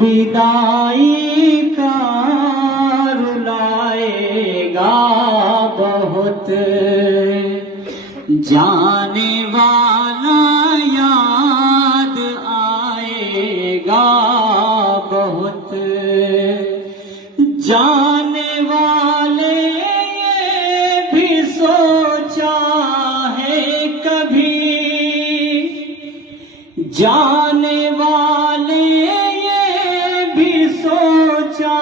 विदाई का रुलाएगा बहुत, जाने वाला याद आएगा बहुत। जाने वाले ये भी सोचा है कभी, जाने वाले ये भी सोचा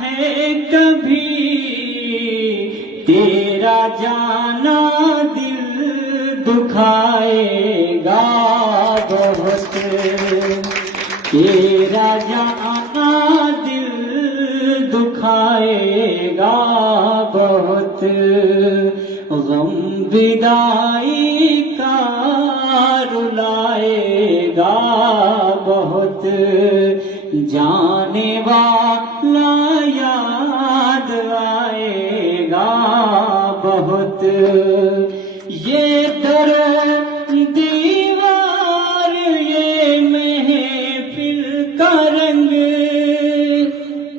है कभी, तेरा जाना दिल दुखाएगा बहुत, तेरा जाना दिल दुखाएगा बहुत। गम विदाई का रुलाएगा बहुत, जाने वाला याद आएगा बहुत। ये दरो दीवार ये महफिल का रंग,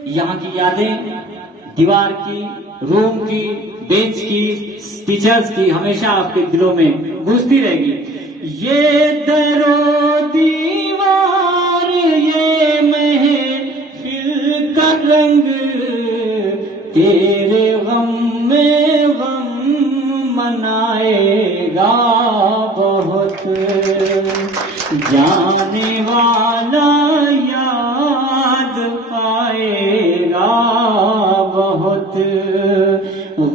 यहाँ की यादें दीवार की, रूम की, बेंच की, टीचर्स की हमेशा आपके दिलों में गूंजती रहेगी। ये दरो दीवार ये महफिल का रंग, तेरे गम में गम मनाएगा बहुत, जाने वाला याद आएगा बहुत।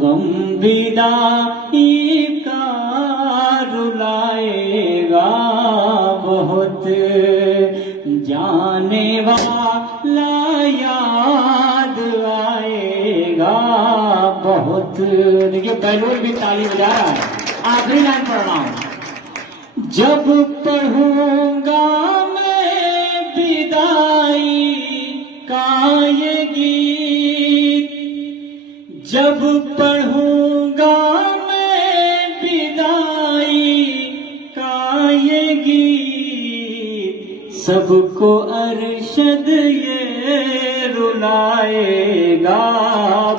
गम विदाई का रुलाएगा बहुत, जाने वाला याद आएगा बहुत। देखिए बैलून भी ताली बजा रहा है। आखिरी लाइन पढ़ रहा हूं। जब पढ़ूंगा मैं विदाई का ये गीत, जब पढ़ूंगा मैं विदाई का ये गीत, सबको अरशद ये रुलाएगा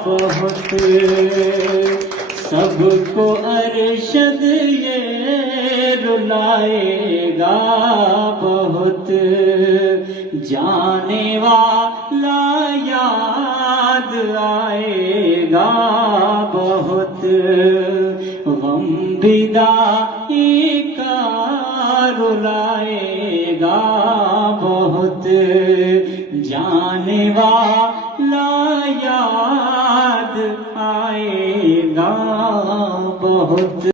बहुत, सबको अरशद ये रुलाएगा बहुत। जाने वाला याद आएगा बहुत, गम विदाई का रुलाएगा बहुत, जाने वाला याद आएगा बहुत।